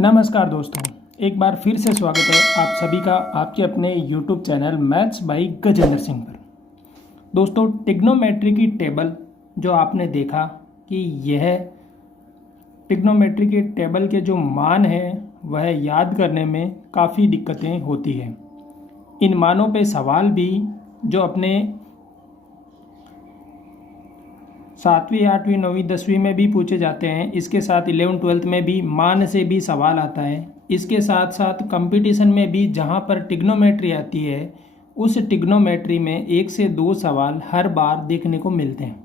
नमस्कार दोस्तों, एक बार फिर से स्वागत है आप सभी का आपके अपने YouTube channel maths by Gajendra Singh पर। दोस्तों, ट्रिग्नोमेट्री की टेबल जो आपने देखा कि यह ट्रिग्नोमेट्री के टेबल के जो मान हैं वह याद करने में काफ़ी दिक्कतें होती हैं। इन मानों पे सवाल भी जो अपने 7वीं 8वीं 9वीं 10वीं में भी पूछे जाते हैं, इसके साथ 11 12th में भी मान से भी सवाल आता है। इसके साथ साथ कंपटीशन में भी जहाँ पर ट्रिग्नोमेट्री आती है उस ट्रिग्नोमेट्री में 1 से 2 सवाल हर बार देखने को मिलते हैं।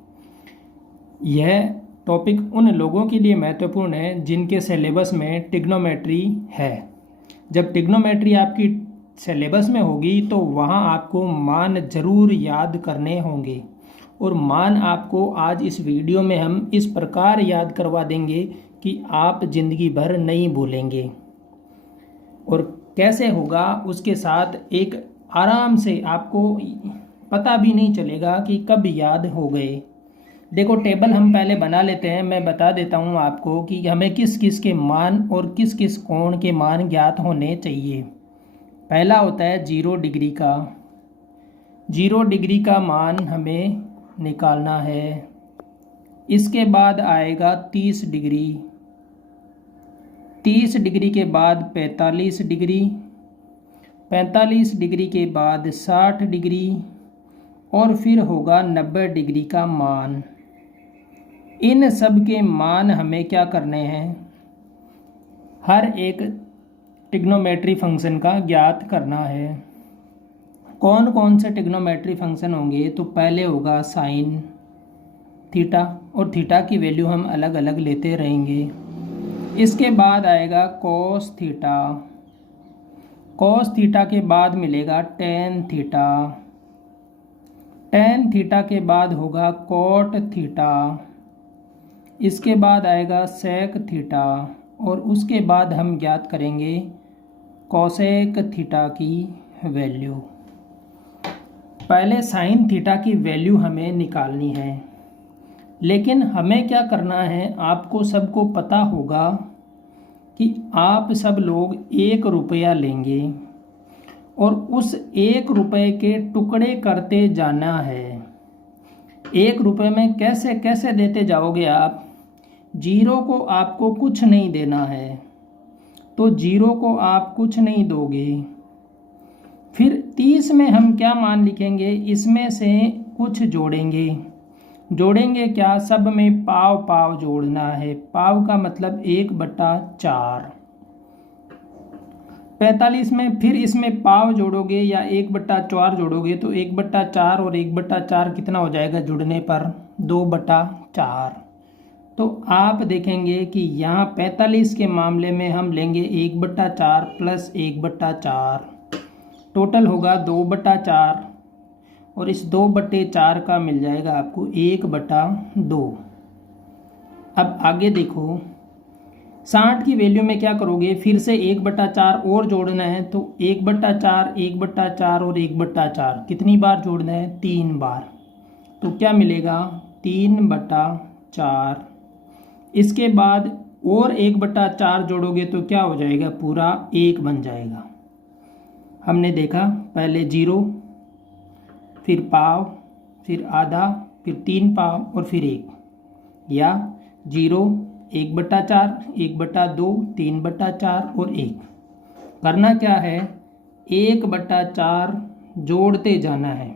यह टॉपिक उन लोगों के लिए महत्वपूर्ण है जिनके सिलेबस में ट्रिग्नोमेट्री है। जब ट्रिग्नोमेट्री आपकी सिलेबस में होगी तो वहाँ आपको मान ज़रूर याद करने होंगे, और मान आपको आज इस वीडियो में हम इस प्रकार याद करवा देंगे कि आप ज़िंदगी भर नहीं भूलेंगे। और कैसे होगा उसके साथ एक आराम से आपको पता भी नहीं चलेगा कि कब याद हो गए। देखो, टेबल हम पहले बना लेते हैं। मैं बता देता हूँ आपको कि हमें किस किस के मान और किस किस कोण के मान ज्ञात होने चाहिए। पहला होता है 0 डिग्री का। 0 डिग्री का मान हमें निकालना है। इसके बाद आएगा 30 डिग्री। 30 डिग्री के बाद 45 डिग्री। 45 डिग्री के बाद 60 डिग्री, और फिर होगा 90 डिग्री का मान। इन सब के मान हमें क्या करने हैं, हर एक ट्रिग्नोमेट्री फंक्शन का ज्ञात करना है। कौन कौन से ट्रिग्नोमेट्री फंक्शन होंगे, तो पहले होगा साइन थीटा, और थीटा की वैल्यू हम अलग अलग लेते रहेंगे। इसके बाद आएगा कॉस थीटा। कॉस थीटा के बाद मिलेगा टेन थीटा। टेन थीटा के बाद होगा कॉट थीटा। इसके बाद आएगा सेक थीटा, और उसके बाद हम ज्ञात करेंगे कॉसेक थीटा की वैल्यू। पहले साइन थीटा की वैल्यू हमें निकालनी है, लेकिन हमें क्या करना है, आपको सबको पता होगा कि आप सब लोग 1 रुपया लेंगे और उस 1 रुपये के टुकड़े करते जाना है। 1 रुपये में कैसे कैसे देते जाओगे आप। 0 को आपको कुछ नहीं देना है, तो 0 को आप कुछ नहीं दोगे। फिर 30 में हम क्या मान लिखेंगे, इसमें से कुछ जोड़ेंगे। जोड़ेंगे क्या, सब में पाव पाव जोड़ना है। पाव का मतलब 1/4। 45 में फिर इसमें पाव जोड़ोगे या 1/4 जोड़ोगे, तो 1/4 और 1/4 कितना हो जाएगा जुड़ने पर, 2/4। तो आप देखेंगे कि यहाँ 45 के मामले में हम लेंगे 1/4 प्लस 1/4, टोटल होगा 2/4, और इस 2/4 का मिल जाएगा आपको 1/2। अब आगे देखो, 60 की वैल्यू में क्या करोगे, फिर से 1/4 और जोड़ना है, तो 1/4 1/4 और 1/4 कितनी बार जोड़ना है, 3 बार। तो क्या मिलेगा, 3/4। इसके बाद और 1/4 जोड़ोगे तो क्या हो जाएगा, पूरा 1 बन जाएगा। हमने देखा पहले 0, फिर पाव, फिर आधा, फिर 3 पाव और फिर 1, या 0 1/4 1/2 3/4 और 1। करना क्या है, 1/4 जोड़ते जाना है।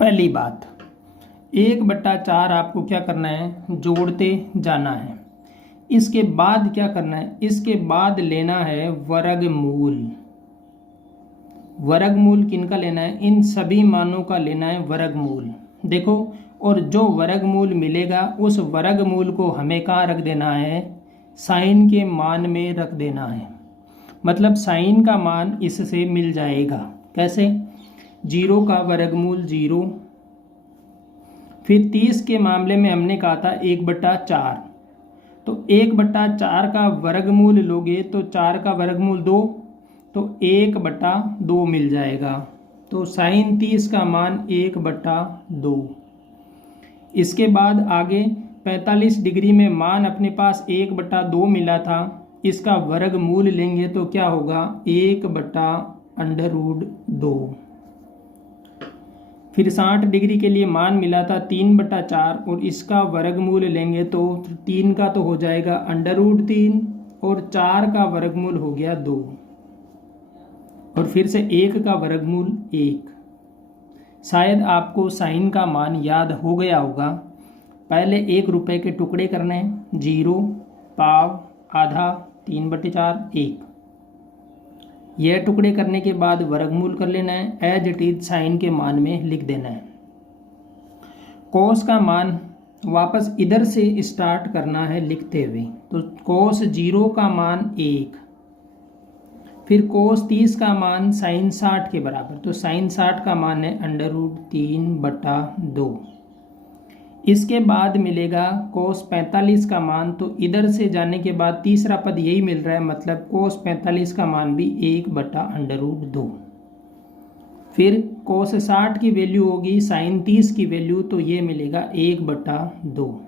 पहली बात, 1/4 आपको क्या करना है, जोड़ते जाना है। इसके बाद क्या करना है, इसके बाद लेना है वर्गमूल। वर्गमूल किनका लेना है, इन सभी मानों का लेना है वर्गमूल। देखो, और जो वर्गमूल मिलेगा उस वर्गमूल को हमें कहाँ रख देना है, साइन के मान में रख देना है। मतलब साइन का मान इससे मिल जाएगा। कैसे, 0 का वर्गमूल 0। फिर 30 के मामले में हमने कहा था 1/4, तो 1/4 का वर्गमूल लोगे तो 4 का वर्गमूल 2, तो 1/2 मिल जाएगा। तो साइन 30 का मान 1/2। इसके बाद आगे 45 डिग्री में मान अपने पास 1/2 मिला था, इसका वर्गमूल लेंगे तो क्या होगा 1/√2। फिर 60 डिग्री के लिए मान मिला था 3/4 और इसका वर्गमूल लेंगे तो 3 का तो हो जाएगा √3 और 4 का वर्गमूल हो गया 2 और फिर से 1 का वर्गमूल 1। शायद आपको साइन का मान याद हो गया होगा। पहले 1 रुपए के टुकड़े करने हैं, 0, पाव, आधा, 3/4, 1। यह टुकड़े करने के बाद वर्गमूल कर लेना है, एज इट इज साइन के मान में लिख देना है। कोस का मान वापस इधर से स्टार्ट करना है लिखते हुए, तो कोस 0 का मान 1, फिर कोस 30 का मान साइन 60 के बराबर, तो साइन 60 का मान है √3/2। इसके बाद मिलेगा कोस 45 का मान, तो इधर से जाने के बाद तीसरा पद यही मिल रहा है, मतलब कोस 45 का मान भी 1/√2। फिर कोस 60 की वैल्यू होगी साइन 30 की वैल्यू, तो ये मिलेगा 1/2।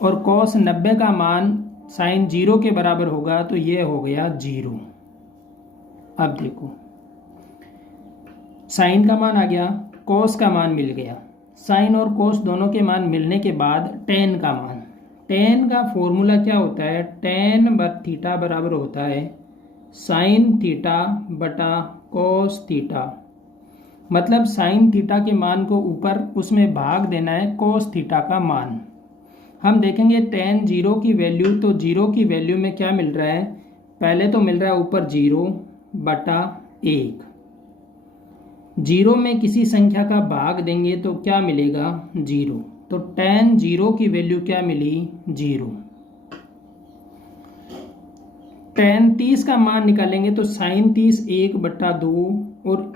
और कोस 90 का मान साइन 0 के बराबर होगा, तो ये हो गया 0। अब देखो साइन का मान आ गया, कोस का मान मिल गया, साइन और कोस दोनों के मान मिलने के बाद टेन का मान, टेन का फॉर्मूला क्या होता है, टेन थीटा बराबर होता है साइन थीटा बटा कोस थीटा। मतलब साइन थीटा के मान को ऊपर उसमें भाग देना है कोस थीटा का मान। हम देखेंगे टेन 0 की वैल्यू, तो 0 की वैल्यू में क्या मिल रहा है, पहले तो मिल रहा है ऊपर 0/1। 0 में किसी संख्या का भाग देंगे तो क्या मिलेगा 0, तो टेन 0 की वैल्यू क्या मिली 0। टेन 30 का मान निकालेंगे तो साइन 30 1/2 और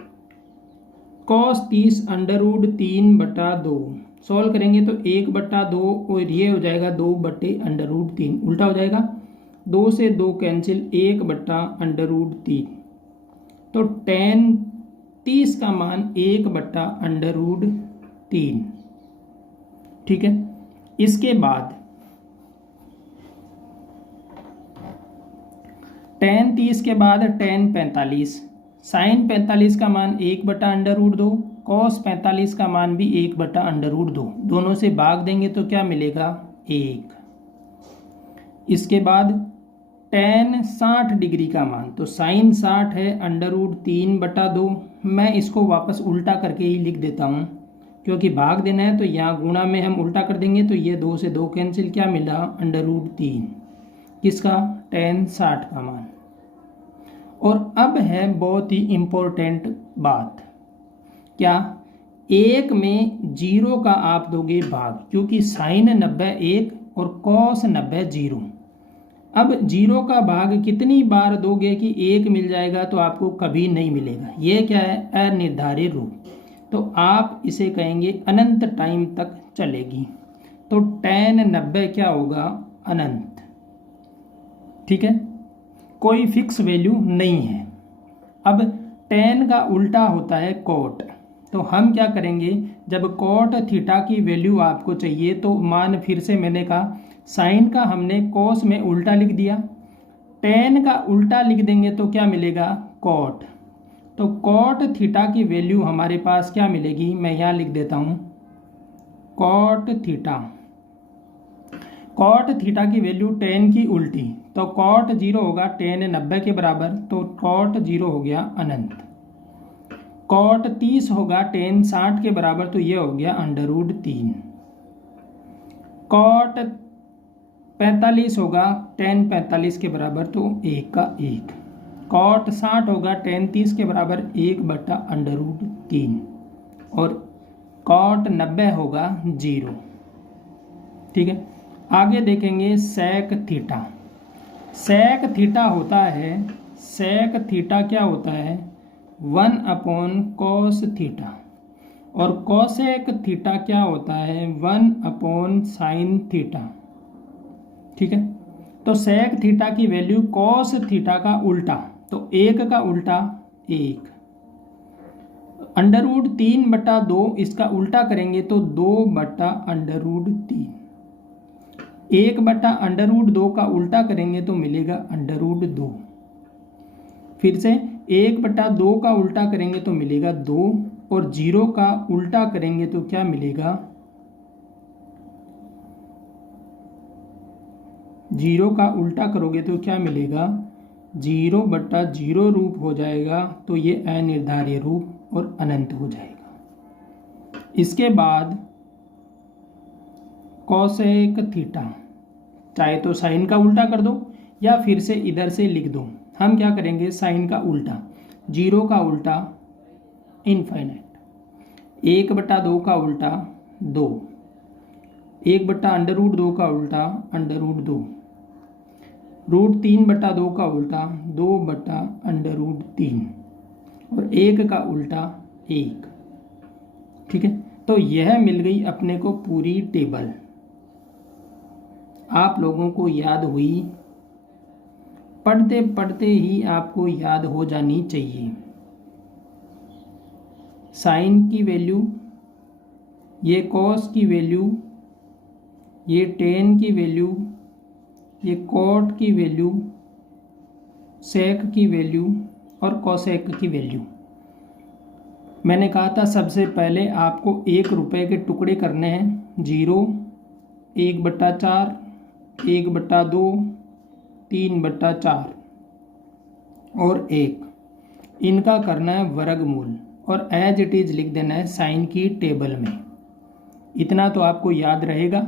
कॉस 30 √3/2। सॉल्व करेंगे तो 1/2 और ये हो जाएगा 2/√3, उल्टा हो जाएगा, 2 से 2 कैंसिल, 1/√3। तो टेन 30 का मान 1/√3। ठीक है। इसके बाद टेन 30 के बाद टेन 45, साइन 45 का मान 1/√2, कॉस 45 का मान भी 1/√2, दोनों से भाग देंगे तो क्या मिलेगा 1। इसके बाद टेन 60 डिग्री का मान, तो साइन 60 है √3/2। मैं इसको वापस उल्टा करके ही लिख देता हूँ, क्योंकि भाग देना है तो यहाँ गुणा में हम उल्टा कर देंगे, तो ये 2 से 2 कैंसिल, क्या मिला √3, किसका टेन 60 का मान। और अब है बहुत ही इम्पोर्टेंट बात, क्या 1 में 0 का आप दोगे भाग, क्योंकि साइन 90 1 और कॉस 90 0। अब 0 का भाग कितनी बार दोगे कि 1 मिल जाएगा, तो आपको कभी नहीं मिलेगा। ये क्या है, अनिर्धारित रूप, तो आप इसे कहेंगे अनंत टाइम तक चलेगी। तो टेन 90 क्या होगा अनंत। ठीक है, कोई फिक्स वैल्यू नहीं है। अब टेन का उल्टा होता है कोट, तो हम क्या करेंगे, जब कोट थीटा की वैल्यू आपको चाहिए तो मान फिर से मैंने कहा साइन का हमने कोस में उल्टा लिख दिया, टेन का उल्टा लिख देंगे तो क्या मिलेगा कोट। तो कोट थीटा की वैल्यू हमारे पास क्या मिलेगी, मैं यहाँ लिख देता हूँ कोट थीटा। कोट थीटा की वैल्यू टेन की उल्टी, तो कोट 0 होगा टेन 90 के बराबर, तो कोट 0 हो गया अनंत। कोट 30 होगा टेन 60 के बराबर, तो ये हो गया √3। कोट 45 होगा टेन 45 के बराबर, तो 1 का 1। कोट 60 होगा टेन 30 के बराबर, 1/√3। और कोट 90 होगा 0। ठीक है, आगे देखेंगे सेक थीटा। सेक थीटा होता है, सेक थीटा क्या होता है 1/cos थीटा, और कोसेक थीटा क्या होता है 1/sin थीटा। ठीक है, तो सेक थीटा की वैल्यू कोस थीटा का उल्टा, तो 1 का उल्टा 1, √3/2 इसका उल्टा करेंगे तो 2/√3। 1/√2 का उल्टा करेंगे तो मिलेगा √2। फिर से 1/2 का उल्टा करेंगे तो मिलेगा 2, और 0 का उल्टा करेंगे तो क्या मिलेगा, 0 का उल्टा करोगे तो क्या मिलेगा, 0/0 रूप हो जाएगा, तो ये अनिर्धार्य रूप और अनंत हो जाएगा। इसके बाद कोसेक थीटा, चाहे तो साइन का उल्टा कर दो या फिर से इधर से लिख दो। हम क्या करेंगे, साइन का उल्टा, 0 का उल्टा इनफाइनाइट, 1/2 का उल्टा 2, 1/√2 का उल्टा √2, √3/2 का उल्टा 2/√3, और 1 का उल्टा 1। ठीक है, तो यह मिल गई अपने को पूरी टेबल। आप लोगों को याद हुई, पढ़ते पढ़ते ही आपको याद हो जानी चाहिए। साइन की वैल्यू, ये कॉस की वैल्यू, ये टेन की वैल्यू, ये कॉट की वैल्यू, सेक की वैल्यू और कोसेक की वैल्यू। मैंने कहा था सबसे पहले आपको 1 रुपये के टुकड़े करने हैं। 0, 1/4, 1/2, 3/4 और 1, इनका करना है वर्गमूल और एज इट इज़ लिख देना है साइन की टेबल में। इतना तो आपको याद रहेगा,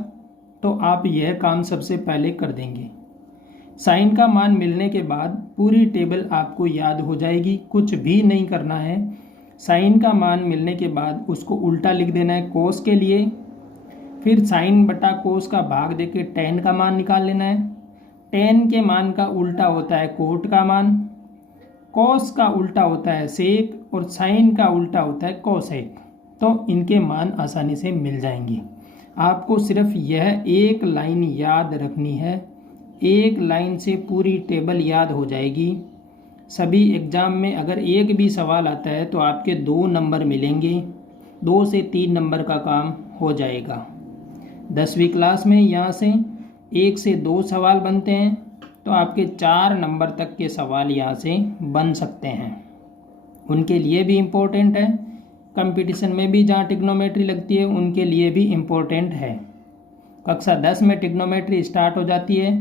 तो आप यह काम सबसे पहले कर देंगे। साइन का मान मिलने के बाद पूरी टेबल आपको याद हो जाएगी, कुछ भी नहीं करना है। साइन का मान मिलने के बाद उसको उल्टा लिख देना है कोस के लिए, फिर साइन बटा कोस का भाग देके टेन का मान निकाल लेना है। टेन के मान का उल्टा होता है कोट का मान, कोस का उल्टा होता है सेक, और साइन का उल्टा होता है कोसेक। तो इनके मान आसानी से मिल जाएंगे। आपको सिर्फ यह एक लाइन याद रखनी है, एक लाइन से पूरी टेबल याद हो जाएगी। सभी एग्ज़ाम में अगर एक भी सवाल आता है तो आपके 2 नंबर मिलेंगे, 2 से 3 नंबर का काम हो जाएगा। 10वीं क्लास में यहाँ से 1 से 2 सवाल बनते हैं, तो आपके 4 नंबर तक के सवाल यहाँ से बन सकते हैं। उनके लिए भी इम्पोर्टेंट है, कंपटीशन में भी जहाँ ट्रिग्नोमेट्री लगती है उनके लिए भी इम्पोर्टेंट है। कक्षा 10 में ट्रिग्नोमेट्री स्टार्ट हो जाती है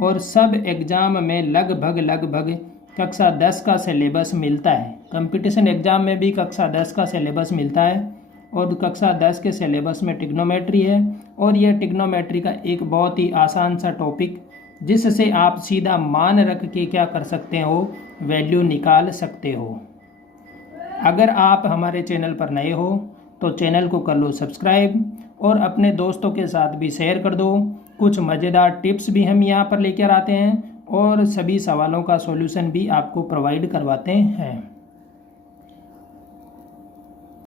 और सब एग्ज़ाम में लगभग कक्षा 10 का सिलेबस मिलता है। कंपटीशन एग्ज़ाम में भी कक्षा 10 का सिलेबस मिलता है और कक्षा 10 के सिलेबस में ट्रिग्नोमेट्री है, और यह ट्रिग्नोमेट्री का एक बहुत ही आसान सा टॉपिक, जिससे आप सीधा मान रख के क्या कर सकते हो, वैल्यू निकाल सकते हो। अगर आप हमारे चैनल पर नए हो तो चैनल को कर लो सब्सक्राइब और अपने दोस्तों के साथ भी शेयर कर दो। कुछ मज़ेदार टिप्स भी हम यहाँ पर लेकर आते हैं और सभी सवालों का सॉल्यूशन भी आपको प्रोवाइड करवाते हैं।